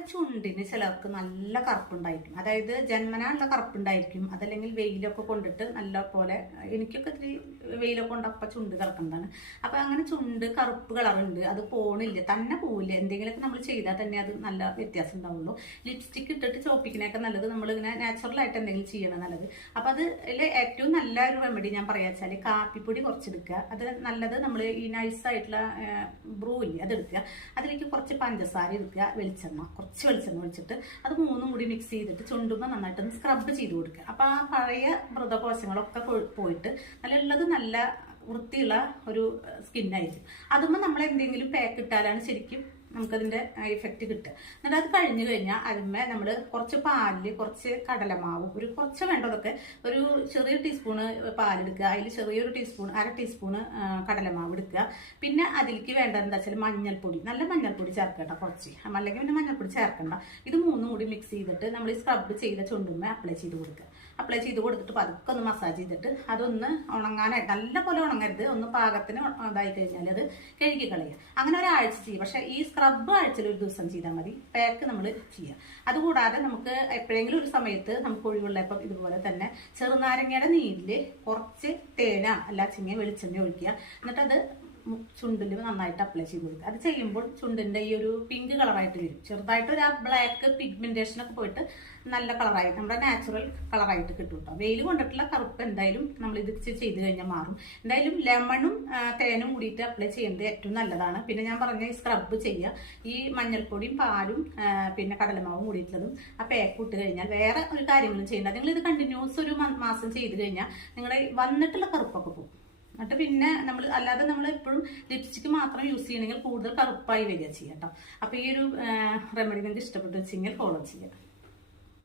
നമ്മുടെ ചുണ്ടിന് ചിലർക്ക് നല്ല കറുപ്പുണ്ടായിരിക്കും, അതായത് ജന്മനാനുള്ള കറുപ്പുണ്ടായിരിക്കും. അതല്ലെങ്കിൽ വെയിലൊക്കെ കൊണ്ടിട്ട് നല്ല പോലെ, എനിക്കൊക്കെ ഇത്തിരി വെയിലൊക്കെ കൊണ്ടപ്പോൾ ചുണ്ട് കറക്കുന്നതാണ്. അപ്പം അങ്ങനെ ചുണ്ട് കറുപ്പ് കളറുണ്ട്, അത് പോണില്ല, തന്നെ പോവില്ല. എന്തെങ്കിലുമൊക്കെ നമ്മൾ ചെയ്താൽ തന്നെ അത് നല്ല വ്യത്യാസം ഉണ്ടാവുള്ളൂ. ലിപ്സ്റ്റിക്ക് ഇട്ടിട്ട് ചോപ്പിക്കുന്നതൊക്കെ നല്ലത് നമ്മളിങ്ങനെ നാച്ചുറലായിട്ട് എന്തെങ്കിലും ചെയ്യണം നല്ലത്. അപ്പം അതിൽ ഏറ്റവും നല്ല ഒരു റെമഡി ഞാൻ പറയാ വെച്ചാൽ കാപ്പിപ്പൊടി കുറച്ചെടുക്കുക. അത് നല്ലത് നമ്മൾ ഈ നൈസായിട്ടുള്ള ബ്രൂ ഇല്ലേ അതെടുക്കുക. അതിലേക്ക് കുറച്ച് പഞ്ചസാര എടുക്കുക, വെളിച്ചെണ്ണ, കുറച്ച് വെളിച്ചെണ്ണ ഒഴിച്ചിട്ട് അത് മൂന്നും കൂടി മിക്സ് ചെയ്തിട്ട് ചുണ്ടുമ്പോൾ നന്നായിട്ടൊന്ന് സ്ക്രബ് ചെയ്ത് കൊടുക്കുക. അപ്പോൾ ആ പഴയ മൃതകോശങ്ങളൊക്കെ പോയിട്ട് നല്ല വൃത്തിയുള്ള ഒരു സ്കിന്നായിരിക്കും. അതുമ്പോൾ നമ്മൾ എന്തെങ്കിലും പാക്ക് ഇട്ടാലാണ് ശരിക്കും നമുക്കതിൻ്റെ ഇഫക്റ്റ് കിട്ടുക. എന്നിട്ട് അത് കഴിഞ്ഞ് കഴിഞ്ഞാൽ അതിന്മേൽ നമ്മൾ കുറച്ച് പാലിൽ കുറച്ച് കടലമാവും, കുറച്ച് വേണ്ടതൊക്കെ ഒരു ചെറിയ ടീസ്പൂണ് പാലെടുക്കുക, അതിൽ ചെറിയൊരു ടീസ്പൂൺ, അര ടീസ്പൂണ് കടലമാവ് എടുക്കുക. പിന്നെ അതിലേക്ക് വേണ്ടത് എന്താ വെച്ചാൽ മഞ്ഞൾപ്പൊടി, നല്ല മഞ്ഞൾപ്പൊടി ചേർക്കട്ടോ കുറച്ച്, അല്ലെങ്കിൽ പിന്നെ മഞ്ഞൾപ്പൊടി ചേർക്കണ്ട. ഇത് മൂന്നും കൂടി മിക്സ് ചെയ്തിട്ട് നമ്മൾ ഈ സ്ക്രബ് ചെയ്ത ചുണ്ടുമ്മ അപ്ലൈ ചെയ്ത് കൊടുക്കുക. അപ്ലൈ ചെയ്ത് കൊടുത്തിട്ട് പതുക്കെ ഒന്ന് മസാജ് ചെയ്തിട്ട് അതൊന്ന് ഉണങ്ങാനായിട്ട്, നല്ല പോലെ ഉണങ്ങരുത്, ഒന്ന് പാകത്തിന് ഇതായി കഴിഞ്ഞാൽ അത് കഴുകി കളയുക. അങ്ങനെ ഒരാഴ്ച ചെയ്യും. പക്ഷേ ഈ സ്ക്രബ് ആഴ്ചയിൽ ഒരു ദിവസം ചെയ്താൽ മതി, പാക്ക് നമ്മൾ ചെയ്യുക. അതുകൂടാതെ നമുക്ക് എപ്പോഴെങ്കിലും ഒരു സമയത്ത് നമുക്ക് ഒഴിവുള്ളപ്പം ഇതുപോലെ തന്നെ ചെറുനാരങ്ങയുടെ നീരിൽ കുറച്ച് തേന അല്ലാച്ചിങ്ങ വെളിച്ചെണ്ണ ഒഴിക്കുക. എന്നിട്ട് അത് ചുണ്ടിൽ നന്നായിട്ട് അപ്ലൈ ചെയ്ത് കൊടുക്കുക. അത് ചെയ്യുമ്പോൾ ചുണ്ടിൻ്റെ ഈ ഒരു പിങ്ക് കളറായിട്ട് വരും. ചെറുതായിട്ട് ഒരു ആ ബ്ലാക്ക് പിഗ്മെന്റേഷനൊക്കെ പോയിട്ട് നല്ല കളറായിട്ട് നമ്മുടെ നാച്ചുറൽ കളറായിട്ട് കിട്ടും കേട്ടോ. വെയിൽ കൊണ്ടിട്ടുള്ള കറുപ്പ് എന്തായാലും നമ്മൾ ഇത് ചെയ്ത് കഴിഞ്ഞാൽ മാറും. എന്തായാലും ലെമണും തേനും കൂടിയിട്ട് അപ്ലൈ ചെയ്യുന്നത് ഏറ്റവും നല്ലതാണ്. പിന്നെ ഞാൻ പറഞ്ഞ ഈ സ്ക്രബ് ചെയ്യുക, ഈ മഞ്ഞൾപ്പൊടിയും പാലും പിന്നെ കടലമാവും കൂടിയിട്ടുള്ളതും ആ പാക്ക് ഇട്ട് കഴിഞ്ഞാൽ വേറെ ഒരു കാര്യങ്ങളും ചെയ്യേണ്ട. നിങ്ങൾ ഇത് കണ്ടിന്യൂസ് ഒരു മാസം ചെയ്ത് കഴിഞ്ഞാൽ നിങ്ങളുടെ വന്നിട്ടുള്ള കറുപ്പൊക്കെ പോകും. എന്നിട്ട് പിന്നെ അല്ലാതെ നമ്മൾ എപ്പോഴും ലിപ്സ്റ്റിക്ക് മാത്രം യൂസ് ചെയ്യണമെങ്കിൽ കൂടുതൽ കറുപ്പായി വരിക ചെയ്യാം കേട്ടോ. അപ്പോൾ ഈ ഒരു റെമഡി നിങ്ങൾക്ക് ഇഷ്ടപ്പെട്ടു വെച്ചെങ്കിൽ ഫോളോ ചെയ്യാം.